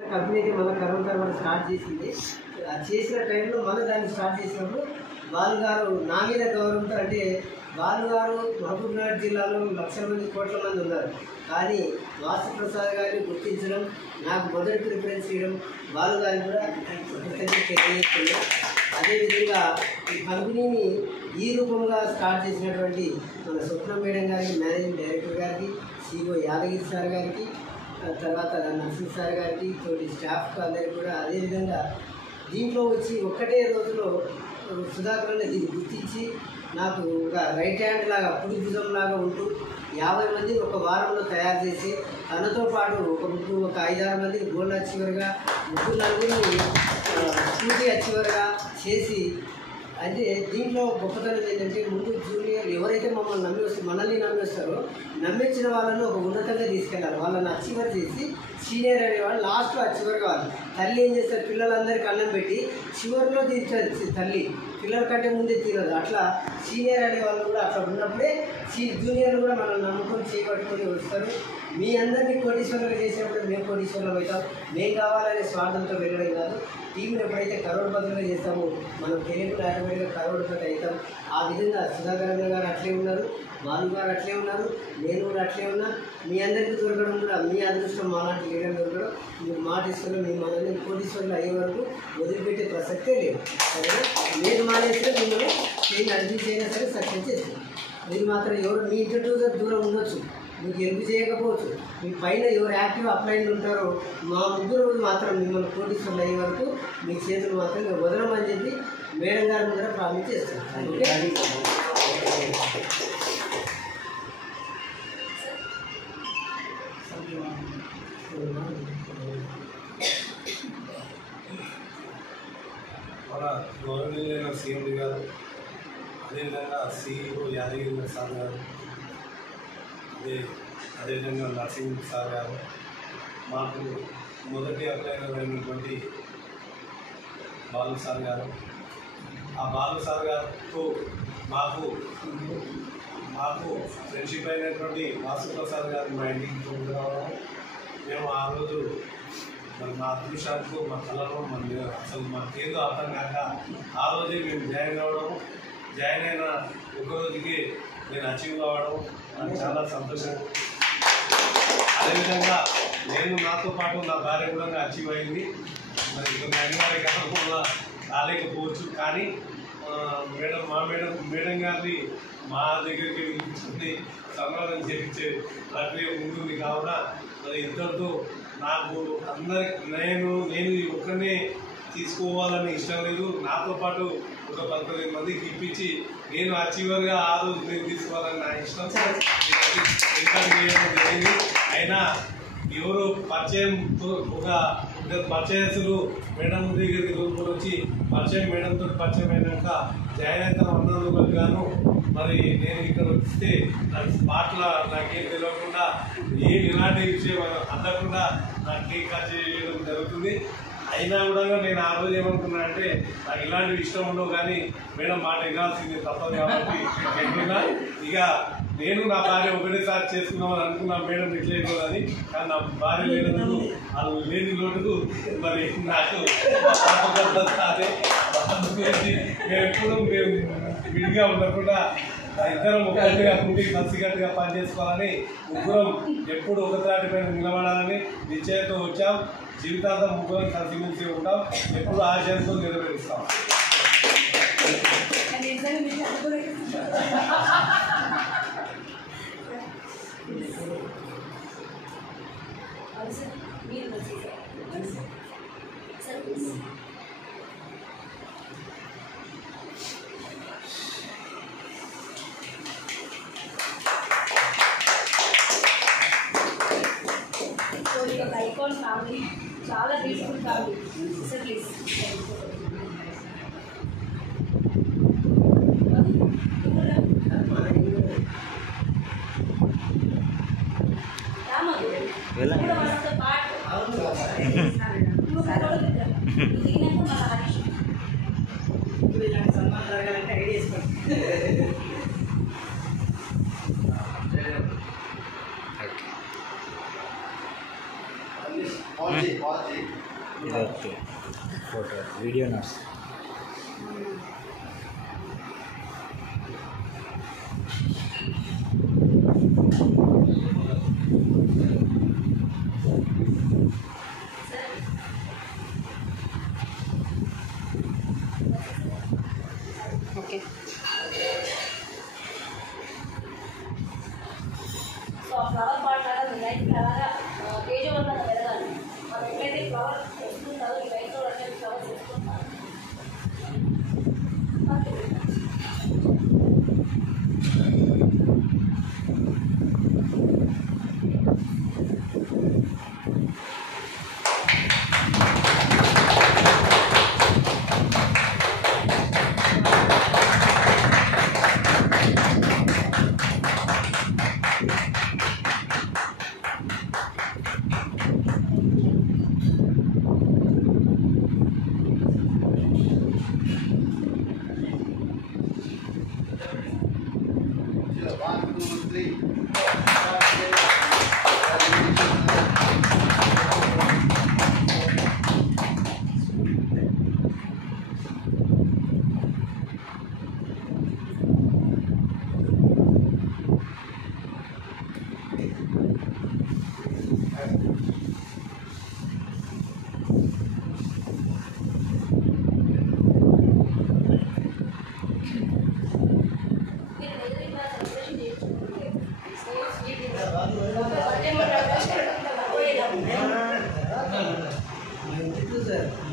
కంపెనీకి మన కరోనా తర్వాత స్టార్ట్ చేసింది. చేసిన టైంలో మనం దాన్ని స్టార్ట్ చేసినప్పుడు బాలుగారు నా మీద గౌరవంతో, అంటే బాలుగారు మహబూబ్నగర్ జిల్లాలో లక్షల మంది కోట్ల మంది ఉన్నారు, కానీ వాసుప్రసాద్ గారిని గుర్తించడం, నాకు మొదటి ప్రిఫరెన్స్ ఇవ్వడం బాలుగారిని కూడా తెలియజేస్తుంది. అదేవిధంగా ఈ కంపెనీని ఈ రూపంగా స్టార్ట్ చేసినటువంటి మన స్వప్న మేడం గారికి, మేనేజింగ్ డైరెక్టర్ గారికి, CEO యాదగిరి సార్ గారికి, తర్వాత నర్సింగ్ సార్ గారికి, తోటి స్టాఫ్ అందరికీ కూడా, అదేవిధంగా దీంట్లో వచ్చి ఒక్కటే రోజులో సుధాకర్ అనే దీన్ని గుర్తించి నాకు ఒక రైట్ హ్యాండ్ లాగా, పుడి భుజం లాగా ఉంటూ 50 మందిని ఒక వారంలో తయారు చేసి, తనతో పాటు ఒక 5-6 మందిని గోల్డ్ అచీవర్గా, 3-4 స్కూటీ అచీవర్గా చేసి, అంటే దీంట్లో గొప్పతనం ఏంటంటే ముందు జూనియర్ ఎవరైతే మనల్ని నమ్మేస్తారో నమ్మించిన వాళ్ళను ఒక ఉన్నతంగా తీసుకెళ్ళాలి. వాళ్ళని అచీవర్ చేసి సీనియర్ అనేవాళ్ళు లాస్ట్లో అచీవర్ కావాలి. తల్లి ఏం చేస్తారు, పిల్లలందరికీ అన్నం పెట్టి చివరిలో తీర్చదు తల్లి, పిల్లల కంటే ముందే తీరదు. అట్లా సీనియర్ అనే వాళ్ళు కూడా అట్లా ఉన్నప్పుడే జూనియర్లు కూడా మనం నమ్ముకొని చేపట్టుకొని వస్తారు. మీ అందరినీ కోటీశ్వరులుగా చేసినప్పుడు మేము కోటీశ్వరులు అవుతాం. మేము కావాలనే స్వార్థంతో వెళ్ళడం కాదు. టీంని ఎప్పుడైతే కరోడ్పతులుగా చేస్తామో మనం తెలియకుండా ఆటోమేటిక్గా కరోడ్పతి అవుతాం. ఆ విధంగా సుధాకర్ గారు అట్లే ఉన్నారు, బాలు గారు అట్లే ఉన్నారు, నేను కూడా అట్లే ఉన్నా. మీ అందరికీ దొరకడం కూడా మీ అదృష్టం, మాలాంటి లీడర్ దొరకడం. మీరు మాటిస్తున్న మీ మనల్ని కోటీశ్వరులు అయ్యే వరకు వదిలిపెట్టే ప్రసక్తే లేదు. సరేనా? మీరు మానేస్తే మిమ్మల్ని చేయి నడిపించైనా సరే సక్సెస్ చేస్తాం. మీరు మాత్రం ఎవరు మీ ఇంటి దూరం ఉండొచ్చు, మీకు హెల్ప్ చేయకపోవచ్చు, మీ పైన ఎవరు యాక్టివ్ అప్లైన్లు ఉంటారో మా ముగ్గురు మాత్రం మిమ్మల్ని కోటీశ్వరులు అయ్యే వరకు మీ చేతులు మాత్రం వదలమని చెప్పి మేడం గారి ముందర ప్రామిస్ చేస్తాను. మన గౌరవనీయులైన సీఎం గారు, అదేవిధంగా CEO యాదగిరి సార్ గారు, అదేవిధంగా నర్సింగ్ సార్ గారు, మాకు మొదటి అప్లైనర్ అయినటువంటి బాలు సార్ గారు, ఆ బాలు సార్ గారితో మాకు ఫ్రెండ్షిప్ అయినటువంటి వాసుప్రసాద్ గారు మా ఇంటికి రావడం, మేము ఆ రోజు మరి మా అదృష్టానికి మా కళలో అసలు మాకేదో అర్థం కాక ఆ రోజే మేము జాయిన్ అవ్వడం, జాయిన్ అయిన ఒకరోజుకి నేను అచీవ్ కావడం నాకు చాలా సంతోషం. అదేవిధంగా నేను నాతో పాటు నా భార్య కూడా అచీవ్ అయింది. మరి కొన్ని అనివార్య కారణంగా రాలేకపోవచ్చు, కానీ మేడం గారిని మా దగ్గరికి పిలిపించుకుని సన్మానం చేయించే ప్రక్రియ ముందుంది. కావున మరి ఇద్దరితో నాకు నేను ఒక్కనే తీసుకోవాలని ఇష్టం లేదు. నాతో పాటు ఒక 15 మందికి ఇప్పించి నేను అచీవర్గా ఆ రోజు నేను తీసుకోవాలని నా ఇష్టం రికార్డ్ చేయడం జరిగింది. అయినా ఎవరు పరిచయంతో ఒక పరిచయస్తులు మేడం దగ్గరికి రోజులు వచ్చి మేడంతో పరిచయం అయినాక జాయిన్ అవుతాను అన్నందుకు గాను మరి నేను ఇక్కడ వస్తే స్పాట్లో నాకేం తెలియకుండా ఇలాంటి విషయం అందకుండా నాకు కేక్ కట్ చేయడం జరుగుతుంది. అయినా కూడా నేను ఆ రోజు ఏమనుకున్నా అంటే నాకు ఇలాంటివి ఇష్టం ఉండవు, కానీ మేడం మాట వినాల్సింది తప్పదు కాబట్టి ఎట్లున్నా ఇక నేను నా భార్య ఒకటేసారి చేసుకున్నామని అనుకున్నా మేడం ఇట్లేదు అని. కానీ నా భార్య లేనందుకు వాళ్ళు లేని లోటుకు మరి నాకు అదే మేము ఎప్పుడు విడిగా ఉండకుండా ఇద్దరం ఒకటిగా ఉండి కలిసికట్టుగా పనిచేసుకోవాలని, ముగ్గురం ఎప్పుడు ఒక త్రాటి పైన నిలబడాలని నిశ్చయంతో వచ్చాం. జీవితాంతం ముగ్గురం కలిసిమెలిసి ఉంటాం, ఎప్పుడు ఆశయంతో నెరవేరుస్తాం. ఐకాన్ ఫ్యామిలీ, చాలా బ్యూటిఫుల్ ఫ్యామిలీ. Sir please. సన్మానం జరగాలంటే ఐడియా ఇస్తాను. Pause. Okay photo video nurse okay so ఆ ఫ్లవర్ పార్ట్ లాగా లైట్ అలాగా తేజవంతంగా పెరగాలి మనం ఎప్పుడైతే ఫ్లవర్ వేసుకుంటారో ఈ లైట్లో అంటే ఫ్లవర్స్ వేసుకుంటారు సార్